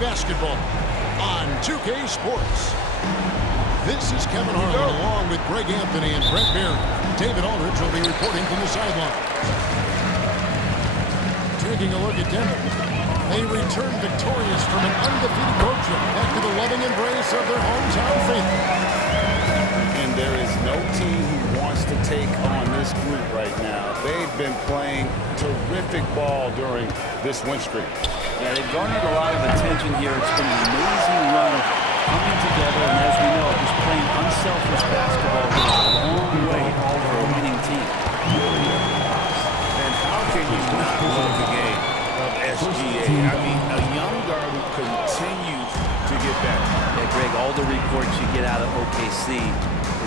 basketball on 2K Sports. This is Kevin Harlan along with Greg Anthony and Brett Berry. David Aldridge will be reporting from the sideline. Taking a look at Denver. They return victorious from an undefeated road trip back to the loving embrace of their hometown faithful. And there is no team who wants to take on this group right now. They've been playing terrific ball during this win streak. Yeah, they've garnered a lot of attention here. It's been an amazing run coming together, and as we know, just playing unselfish basketball goes a long way for a winning team. And how can you not love the game of SGA? I mean, a young guard who continues to get better. Yeah, Greg, all the reports you get out of OKC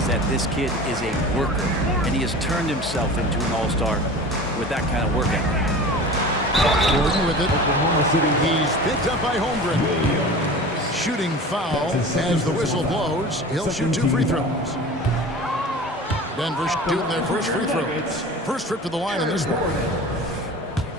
is that this kid is a worker, and he has turned himself into an all-star with that kind of work ethic. Gordon with it. He's picked up by Holmgren. Shooting foul as the whistle blows. He'll shoot 2 free throws. Denver shooting their first free throw. First trip to the line in this one.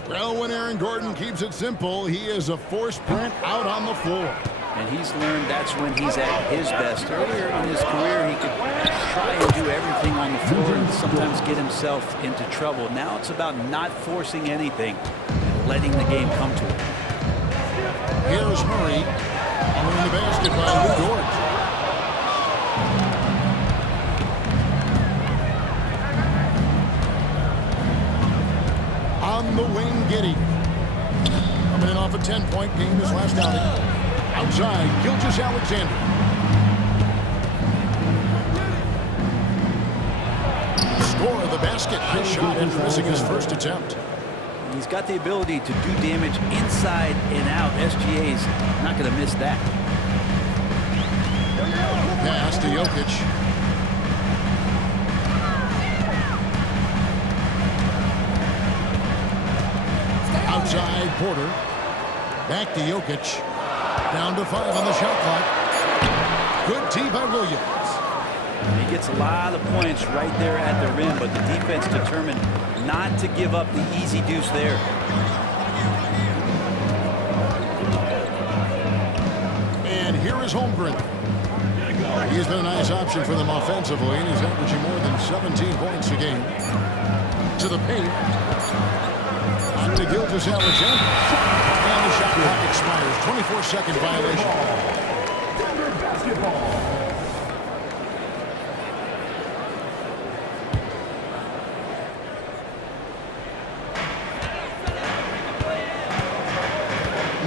Well, when Aaron Gordon keeps it simple, he is a force print out on the floor. And he's learned that's when he's at his best. Earlier in his career, he could try and do everything on the floor and sometimes get himself into trouble. Now it's about not forcing anything and letting the game come to him. Here's Murray. Following the basket by Lou Dort. On the wing, Giddey. Coming in off a 10-point game this last outing. Outside, Gilgeous-Alexander. Score of the basket. Nice shot after missing his first attempt. He's got the ability to do damage inside and out. SGA's not going to miss that. Pass to Jokic. Outside, Porter. Back to Jokic. Down to 5 on the shot clock. Good tee by Williams. He gets a lot of points right there at the rim, but the defense determined not to give up the easy deuce there. And here is Holmgren. He's been a nice option for them offensively, and he's averaging more than 17 points a game. To the paint. On to Gilgeous-Alexander. And the shot clock expires. 24-second violation. Denver basketball.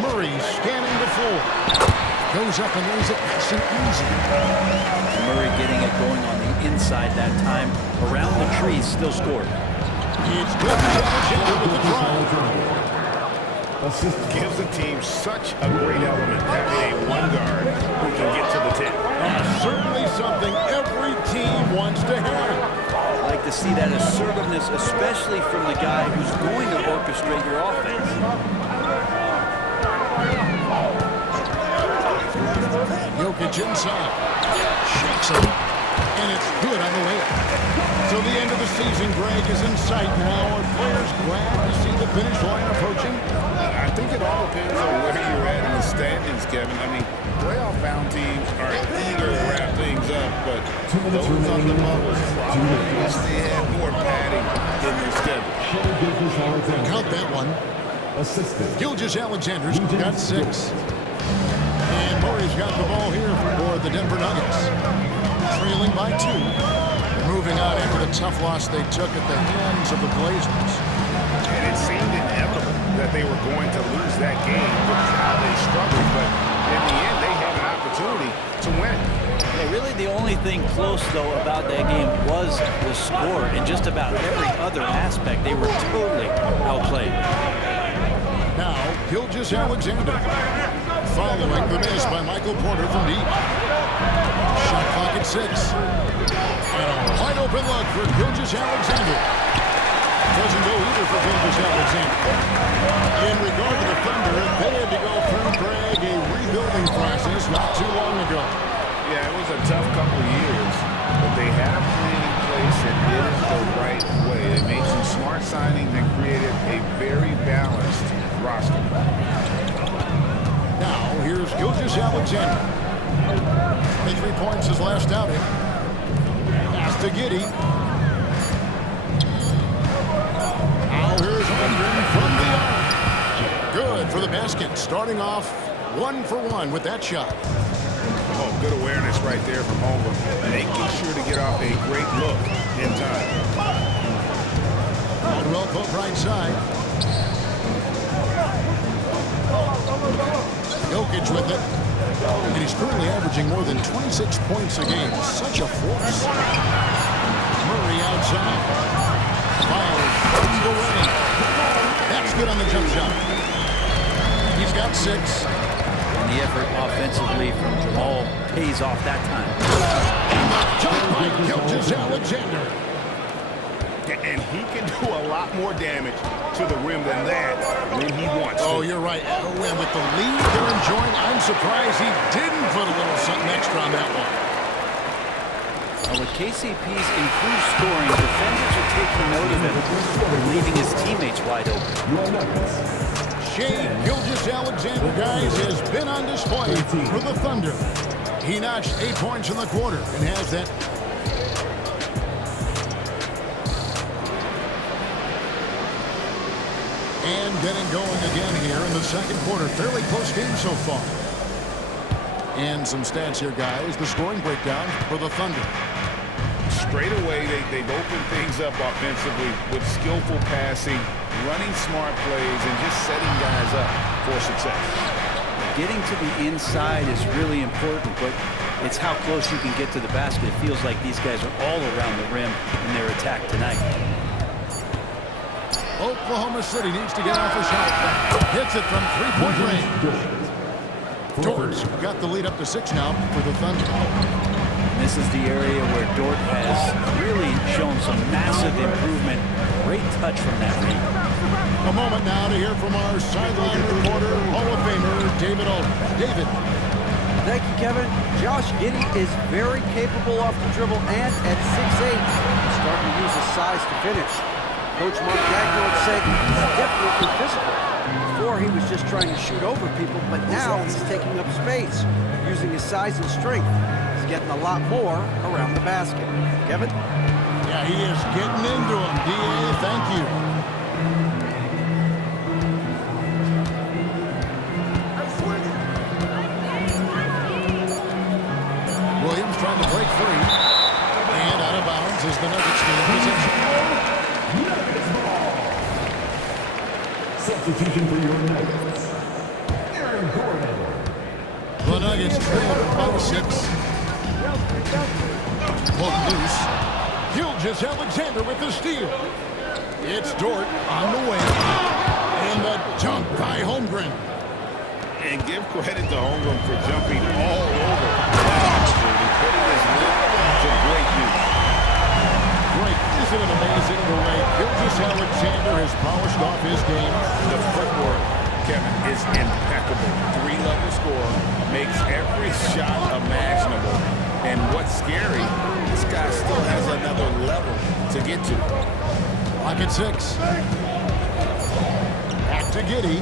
Murray scanning the floor. Goes up and lays it nice and easy. Murray getting it going on the inside that time. Around the trees, still scored. It's Gilgeous-Alexander with the drive. Gives the team such a great element having a one guard who can get to the tip. Certainly something every team wants to have. I like to see that assertiveness, especially from the guy who's going to orchestrate your offense. Jokic inside. Shakes it. And it's good on the way. So the end of the season, Greg, is in sight now. Are players glad to see the finish line approaching? I think it all depends on where you're at in the standings, Kevin. I mean, playoff-bound teams are eager to wrap things up, but those on the bubbles probably wish they had more padding in their schedule. Count that one. Gilgeous-Alexander's got 6. And Murray's got the ball here for the Denver Nuggets. Trailing by 2. They're moving on after the tough loss they took at the hands of the Blazers. And it seemed inevitable that they were going to lose that game because of how they struggled, but in the end, they have an opportunity to win. Yeah, really the only thing close, though, about that game was the score. In just about every other aspect, they were totally outplayed. Now, Gilgeous-Alexander. Following the miss by Michael Porter from deep. Shot clock at 6. And a wide open look for Gilgeous-Alexander. Doesn't go either for Gilgeous-Alexander. In regard to the Thunder, they had to go through, Greg, a rebuilding process not too long ago. Yeah, it was a tough couple of years, but they had a plan in place and did it the right way. They made some smart signings and created a very balanced roster. Now, here's Gilgeous-Alexander. 23 points his last outing. Pass to Giddey. Now here's Holmgren from the arc. Good for the basket. Starting off 1 for 1 with that shot. Oh, good awareness right there from Holmgren. Making sure to get off a great look in time. Caldwell Pope right side. Jokic with it. And he's currently averaging more than 26 points a game. Such a force. Murray outside. Fires from the wing. That's good on the jump shot. He's got 6. And the effort offensively from Jamal pays off that time. Jump by Gilgeous-Alexander. And he can do a lot more damage to the rim than that when he wants to. Oh, you're right. And with the lead they're enjoying, I'm surprised he didn't put a little something extra on that one. Now with KCP's improved scoring, defenders are taking note of him, leaving his teammates wide open. Shai Gilgeous-Alexander, guys, has been on display for the Thunder. He notched 8 points in the quarter and has that. And getting going again here in the second quarter. Fairly close game so far. And some stats here, guys. The scoring breakdown for the Thunder. Straight away, they've opened things up offensively with skillful passing, running smart plays, and just setting guys up for success. Getting to the inside is really important, but it's how close you can get to the basket. It feels like these guys are all around the rim in their attack tonight. Oklahoma City needs to get off a shot. Hits it from three-point range. Dort's got the lead up to 6 now for the Thunder. This is the area where Dort has really shown some massive improvement. Great touch from that lead. A moment now to hear from our sideline reporter, Hall of Famer, David Aldridge. David. Thank you, Kevin. Josh Giddey is very capable off the dribble, and at 6'8", he's starting to use his size to finish. Coach Mark Gagnon said he's definitely physical. Before, he was just trying to shoot over people, but now he's taking up space, using his size and strength. He's getting a lot more around the basket. Kevin? Yeah, he is getting into him. D.A., thank you. Williams trying to break free. And out of bounds is the Nuggets team possession. Substitution for your Nuggets, Aaron Gordon. The Nuggets trail by 6. Pulled loose. Gilgeous-Alexander with the steal. It's Dort on the way. And the dunk by Holmgren. And give credit to Holmgren for jumping all over and putting his lip to great use. Great. Isn't it amazing the way Gilgeous-Alexander has polished off his game? The footwork, Kevin, is impeccable. 3-level scorer, makes every shot imaginable. And what's scary, this guy still has another level to get to. Lock at 6. Back to Giddey.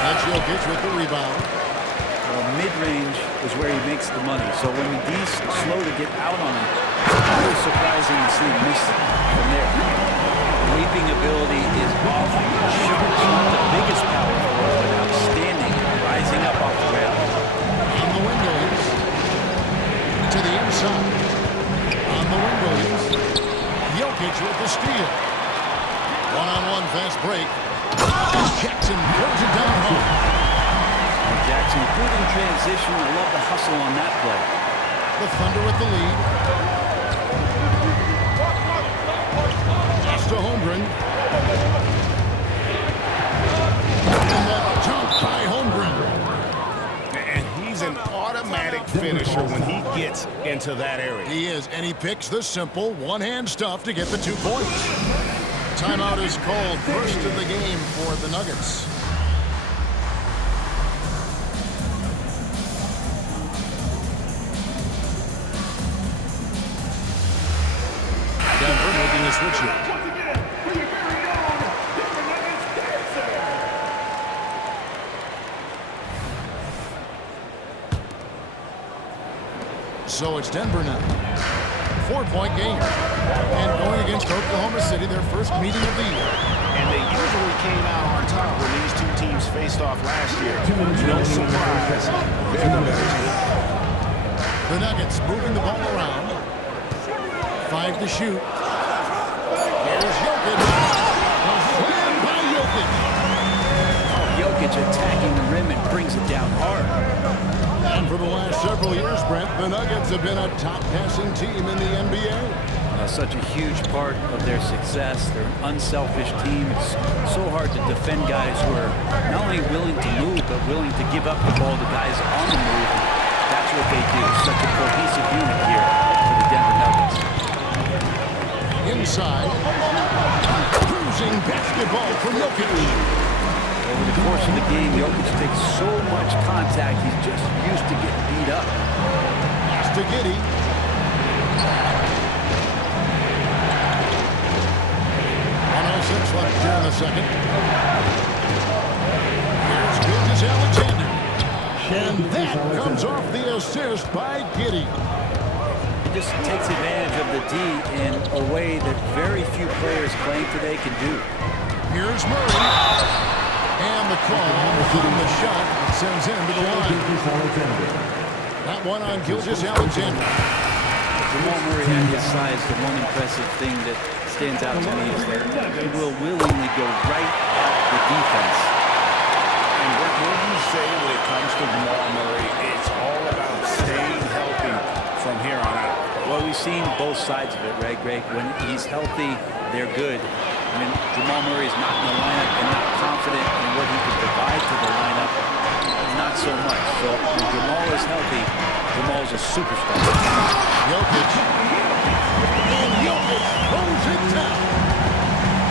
That's Jokic with the rebound. Well, mid-range is where he makes the money. So when D's slow to get out on him, it's really surprising to see him miss from there. Leaping ability is off the charts. Not the biggest power forward, but outstanding, rising up off the ground. On the wing, Williams. To the inside. On the wing, Williams. Jokic with the steal. One-on-one fast break. Jackson throws it down home. Jackson, good in transition. I love the hustle on that play. The Thunder with the lead. Pass to Holmgren. And the dunk by Holmgren. And he's an automatic finisher when he gets into that area. He is, and he picks the simple one-hand stuff to get the 2 points. Timeout is called, first of the game for the Nuggets. Denver making a switch here. So it's Denver now. 4-point game. And going against Oklahoma City, their first meeting of the year. And they usually came out on top when these two teams faced off last year. No surprise. They're the better team. The Nuggets moving the ball around. 5 to shoot. Here's Jokic. A slam by Jokic. Jokic attacking the rim and brings it down hard. And for the last several years, Brent, the Nuggets have been a top passing team in the NBA. Such a huge part of their success. They're an unselfish team. It's so hard to defend guys who are not only willing to move, but willing to give up the ball to guys on the move. That's what they do. Such a cohesive unit here for the Denver Nuggets. Inside. Cruising basketball from Jokic. Over the course of the game, Jokic takes so much contact, he's just used to getting beat up. Pass to Giddey. 1:06 left here in the second. Here's Gilgeous-Alexander. And that comes off the assist by Giddey. He just takes advantage of the D in a way that very few players playing today can do. Here's Murray. And the call on the shot that sends him to the line. That one on Gilgeous-Alexander. Jamal Murray at his size, the one impressive thing that stands out to me is that he will willingly go right at the defense. And what do you say when it comes to Jamal Murray? It's all about staying healthy from here on out. Well, we've seen both sides of it, right, Greg? When he's healthy, they're good. When Jamal Murray is not in the lineup and not confident in what he can provide to the lineup, not so much. So when Jamal is healthy, Jamal's a superstar. Jokic. And Jokic throws it down.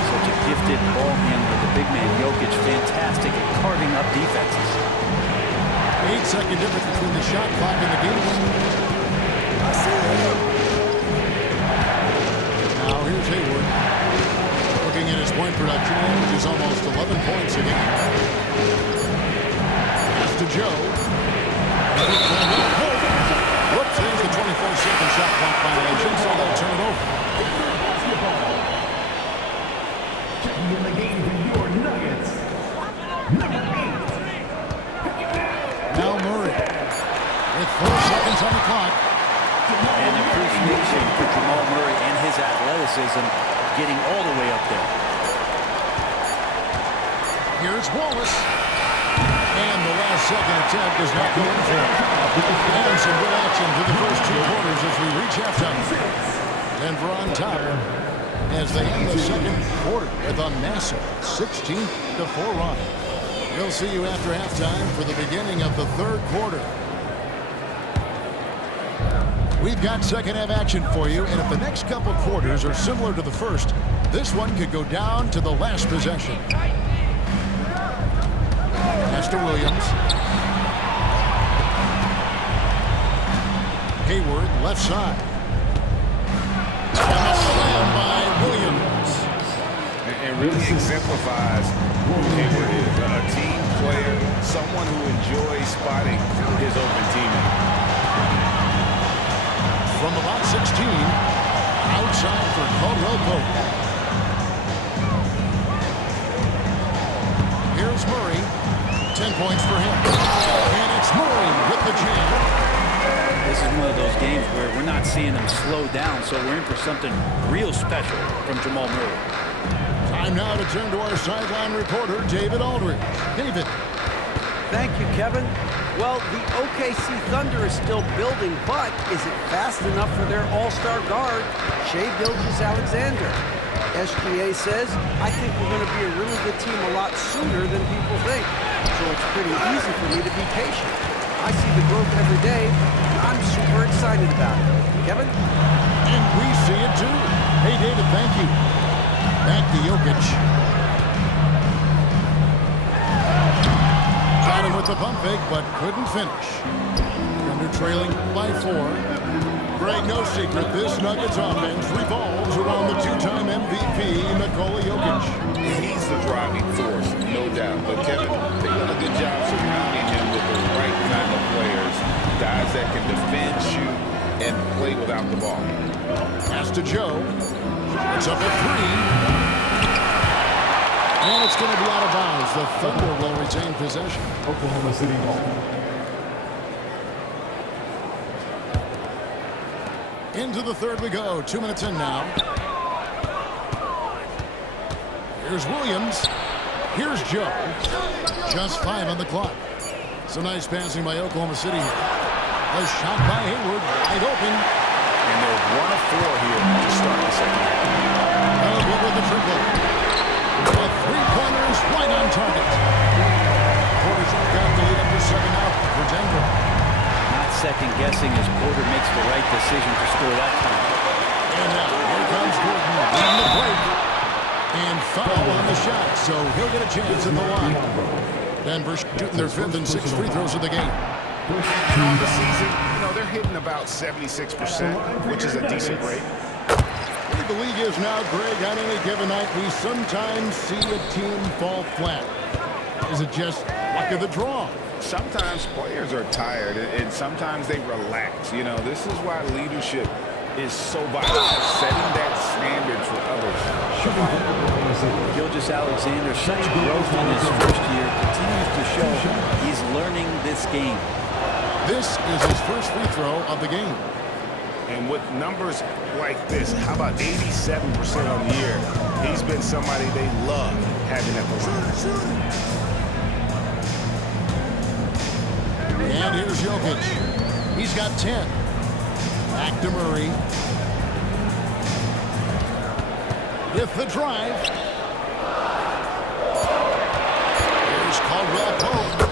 Such a gifted ball handler, the big man Jokic, fantastic at carving up defenses. 8-second difference between the shot clock and the game. Now here's Hayward. Looking at his point production, which is almost 11 points a game. Pass to Joe. Whoops, there's the 24-second shot clock violation, so they'll turn it over. Checking in the game for your Nuggets. Number 8. Now Murray. With 4 seconds on the clock. An appreciation for Jamal Murray and his athleticism getting all the way up there. Here's Wallace. And the last second attempt does not go in for him. And some good action for the first 2 quarters as we reach halftime. Denver on top as they end the second quarter with a massive 16-4 run. We'll see you after halftime for the beginning of the third quarter. We've got second half action for you, and if the next couple quarters are similar to the first, this one could go down to the last possession. Pass to Williams. Hayward, left side. And a slam by Williams. And really exemplifies who Hayward is. A team player, someone who enjoys spotting his open teammate. From about 16, outside for Caldwell Pope. Here's Murray. 10 points for him. And it's Murray with the jam. This is one of those games where we're not seeing them slow down, so we're in for something real special from Jamal Murray. Time now to turn to our sideline reporter, David Aldridge. David. Thank you, Kevin. Well, the OKC Thunder is still building, but is it fast enough for their all-star guard, Shai Gilgeous-Alexander? SGA says, I think we're going to be a really good team a lot sooner than people think. So it's pretty easy for me to be patient. I see the growth every day, and I'm super excited about it. Kevin? And we see it too. Hey, David, thank you. Back to Jokic. Got him with the pump fake, but couldn't finish. Thunder trailing by 4. Greg, no secret, this Nuggets offense revolves around the 2-time MVP, Nikola Jokic. He's the driving force, no doubt. But Kevin, they've done a good job surrounding him with the right kind of players. Guys that can defend, shoot, and play without the ball. Pass to Joe. It's up at 3. And it's going to be out of bounds. The Thunder will retain possession. Oklahoma City ball. Into the third we go. 2 minutes in now. Here's Williams. Here's Joe. Just 5 on the clock. So nice passing by Oklahoma City here. A shot by Hayward. Wide open. And they're 1 of 4 here to start the second half. Good with the triple. A three-pointer is right on target. Porter's got the lead up to 7 out for Denver. Not second-guessing as Porter makes the right decision to score that time. And now, here comes Gordon on the break. And foul on the shot, so he'll get a chance in the line. Denver shooting their 5th and 6th free throws of the game. On the season, they're hitting about 76%, which is a decent rate. The league is now, Greg, on any given night, we sometimes see a team fall flat. Is it just luck of the draw? Sometimes players are tired, and sometimes they relax. This is why leadership is so vital, setting that standard for others. Gilgeous-Alexander, such growth in his first year, continues to show he's learning this game. This is his first free throw of the game. And with numbers like this, how about 87% on the year? He's been somebody they love having at the line. And here's Jokic. He's got 10. Back to Murray. With the drive. Here's Caldwell Pope.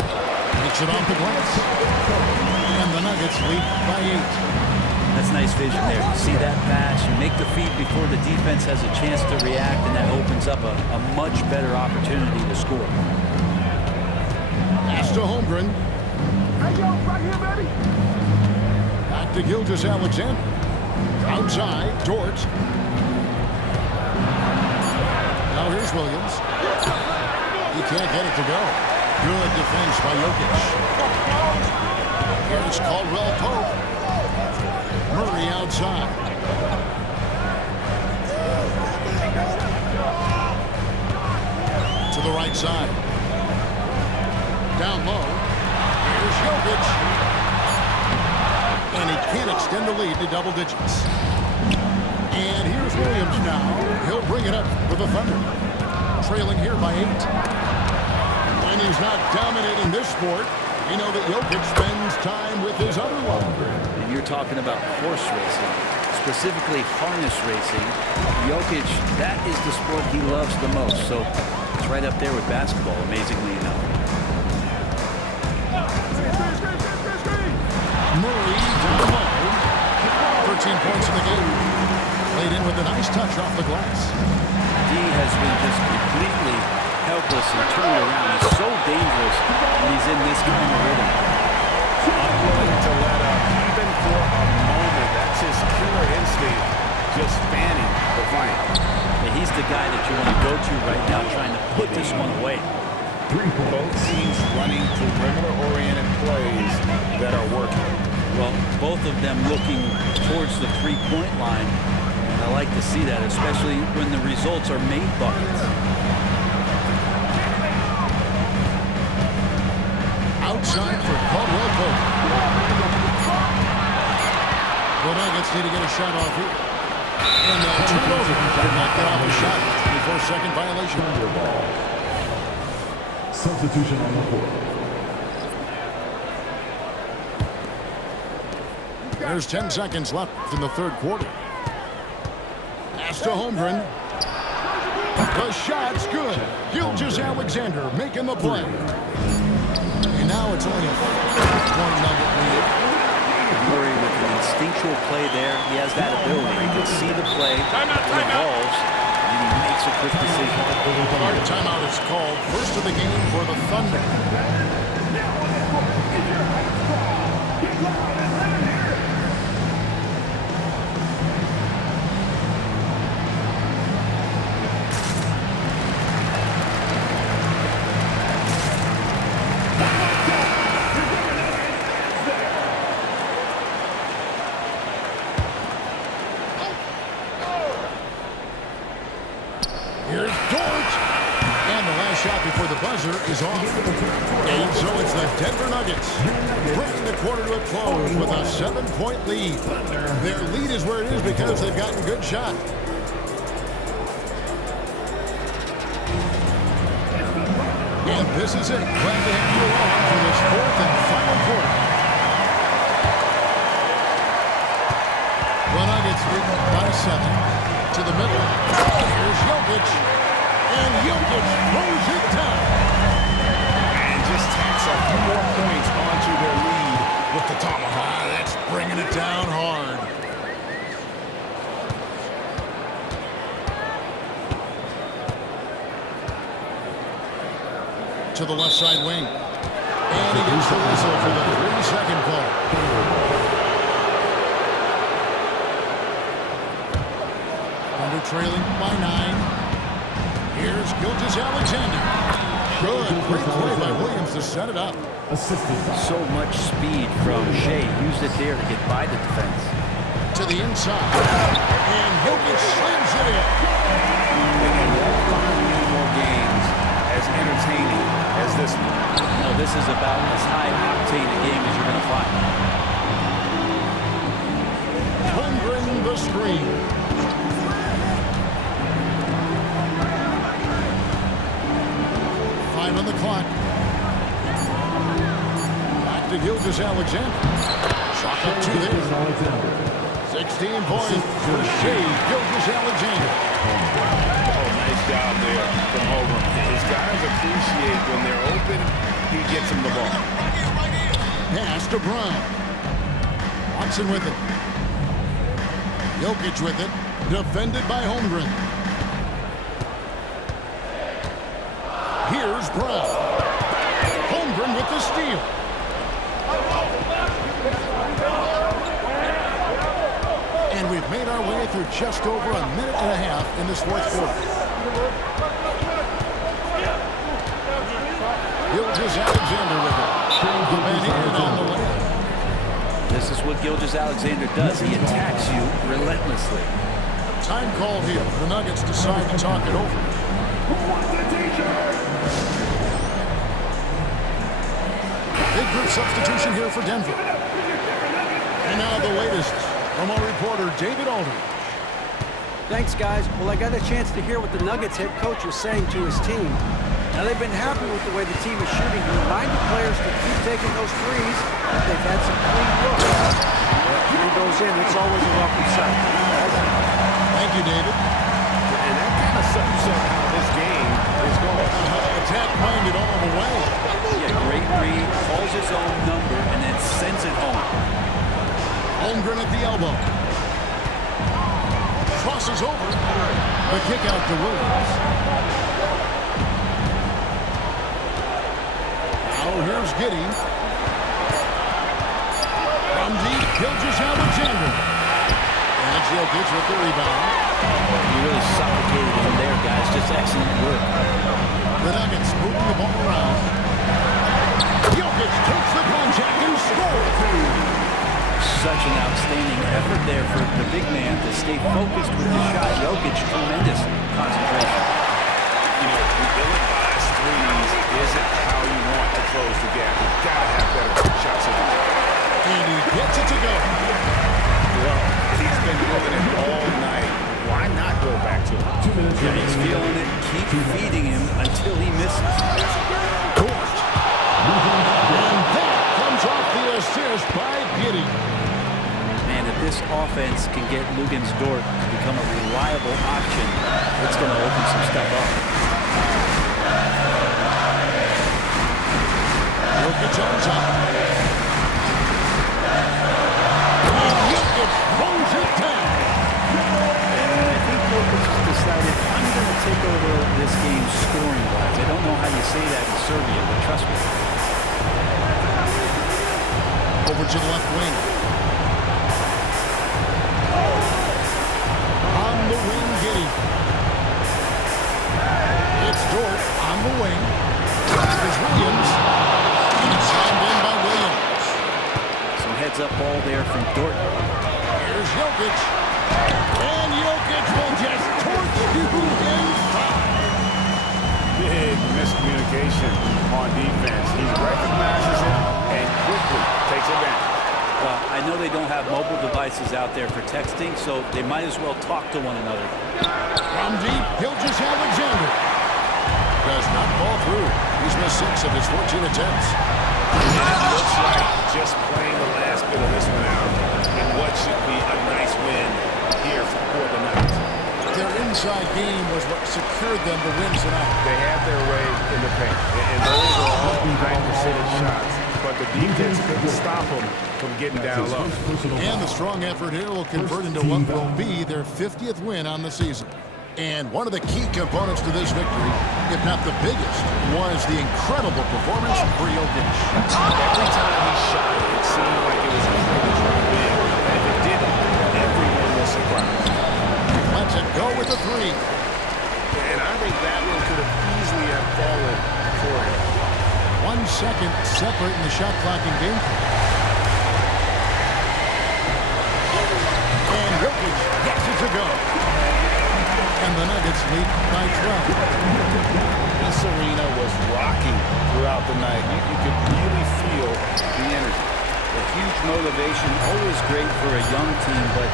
Takes it off the glass. And the Nuggets lead by 8. That's nice vision there. You see that pass, you make the feed before the defense has a chance to react, and that opens up a much better opportunity to score. Pass to Holmgren. Hey, yo, right here, baby. Back to Gilgeous-Alexander. Outside, Dort. Now here's Williams. He can't get it to go. Good defense by Jokic. Here's Caldwell Pope. Murray outside. To the right side. Down low. Here's Jokic. And he can't extend the lead to double digits. And here's Williams now. He'll bring it up for the Thunder. Trailing here by 8. When he's not dominating this sport, you know that Jokic spends time with his other one. And you're talking about horse racing, specifically harness racing. Jokic, that is the sport he loves the most. So it's right up there with basketball, amazingly enough. Murray down low. 13 points in the game. Played in with a nice touch off the glass. D has been just completely helpless and turned around. He's so dangerous when he's in this kind of rhythm. Unwilling to let up, even for a moment. That's his killer instinct, just fanning the flank. And he's the guy that you want to go to right now, trying to put this one away. Both teams running perimeter-oriented plays that are working. Well, both of them looking towards the three-point line. And I like to see that, especially when the results are made buckets. Outside for Caldwell Pope. The Nuggets need to get a shot off here. And turnover. Did not get off a shot before second violation. Substitution on the court. There's 10 seconds left in the third quarter. Pass to Holmgren. The shot's good. Gilgeous-Alexander making the play. And now it's only a 4-point Nugget lead. Murray with an instinctual play there. He has that ability. He can see the play, revolves, and he makes a quick decision. Hard timeout is called. First of the game for the Thunder. is off. And so it's the Denver Nuggets bringing the quarter to a close with a 7-point lead. Their lead is where it is because they've gotten good shot. And this is it. Glad to have you along for this fourth and final quarter. The Nuggets lead by 7 to the middle. Here's Jokic. And Jokic throws it down. And just tacks a few more points onto their lead with the tomahawk. That's bringing it down hard. To the left side wing. And he gets the whistle for the 3-second call. Under trailing by 9. Here's Gilgeous-Alexander. Good. Great play by Williams to set it up. So much speed from Shea. Used it there to get by the defense. To the inside. And Jokic slams it in. And they won't find many more games as entertaining as this one. No, this is about as high-octane a game as you're going to find. Holmgren the screen. On the clock. Back to Gilgeous-Alexander. Shot up 2 there. 16 points for Shea Gilgeous-Alexander. Oh, nice job there from Holmgren. His guys appreciate when they're open, he gets them the ball. Pass to Brown. Watson with it. Jokic with it. Defended by Holmgren. Here's Brown. Holmgren with the steal. And we've made our way through just over a minute and a half in this fourth quarter. Gilgeous-Alexander with it. The man in on the layup. This is what Gilgeous-Alexander does. He attacks you relentlessly. Time called here. The Nuggets decide to talk it over. Big group substitution here for Denver. And now the latest from our reporter, David Aldridge. Thanks, guys. Well, I got a chance to hear what the Nuggets head coach was saying to his team. Now, they've been happy with the way the team is shooting. He reminded players to keep taking those threes. They've had some clean looks. When it goes in, it's always a welcome sight. Thank you, David. And that kind of sums up how this game is going. Attack-minded all the way. Yeah, great read, calls his own number, and then sends it home. Holmgren at the elbow. Crosses over. The kick out to Williams. Now here's Giddey. From deep, Gilgeous-Alexander. And Jokic with the rebound. You really suffocated him there, guys. Just excellent work. The Nuggets moving the ball around. Jokic takes the contact and scores. Such an outstanding effort there for the big man to stay focused with the shot. Jokic, tremendous concentration. You know, the ill-advised threes isn't how you want to close the gap. You've got to have better shots. And he gets it to go. Well, he's been doing it all night. Why not go back to him? Yeah, he's feeling it. Keep feeding him until he misses. Dort. And that comes off the assist by Giddey. Man, if this offense can get Luguentz Dort to become a reliable option, it's going to open some stuff up. Jokic on top. And Jokic throws it down. And I think Jokic has decided, I'm going to take over this game scoring-wise. I don't know how you say that in Serbia, but trust me. Over to the left wing. On the wing, Giddey. It's Dort on the wing. There's Williams. It's slammed in by Williams. Some heads-up ball there from Dort. Here's Jokic. And Jokic will just torch you inside. Big miscommunication communication on defense. He recognizes it and quickly takes advantage. Well, I know they don't have mobile devices out there for texting, so they might as well talk to one another. From deep, Alexander does not fall through. He's missed 6 of his 14 attempts. And it looks like just playing the last bit of this one out in what should be a nice win here for the Nuggets. Their inside game was what secured them the wins tonight. They had their way in the paint, and those are all high-percentage shots. But the defense couldn't stop them from getting down low. And the strong effort here will convert into what will be their 50th win on the season. And one of the key components to this victory, if not the biggest, was the incredible performance of Jokic. Every time he shot it seemed like it was going to drop in. And if it didn't, everyone was surprised. Lets it go with a 3. And I think that one could have easily have fallen for him. 1 second separating the shot clock in game. And Jokic gets it to go. And the Nuggets lead by 12. This arena was rocking throughout the night. You could really feel the energy. A huge motivation, always great for a young team, but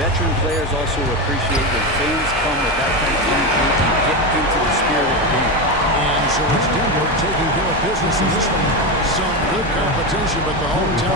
veteran players also appreciate when fans come with that kind of energy and get into the spirit of the game. And so it's Denver taking care of business in this one. Some good competition, but the hometown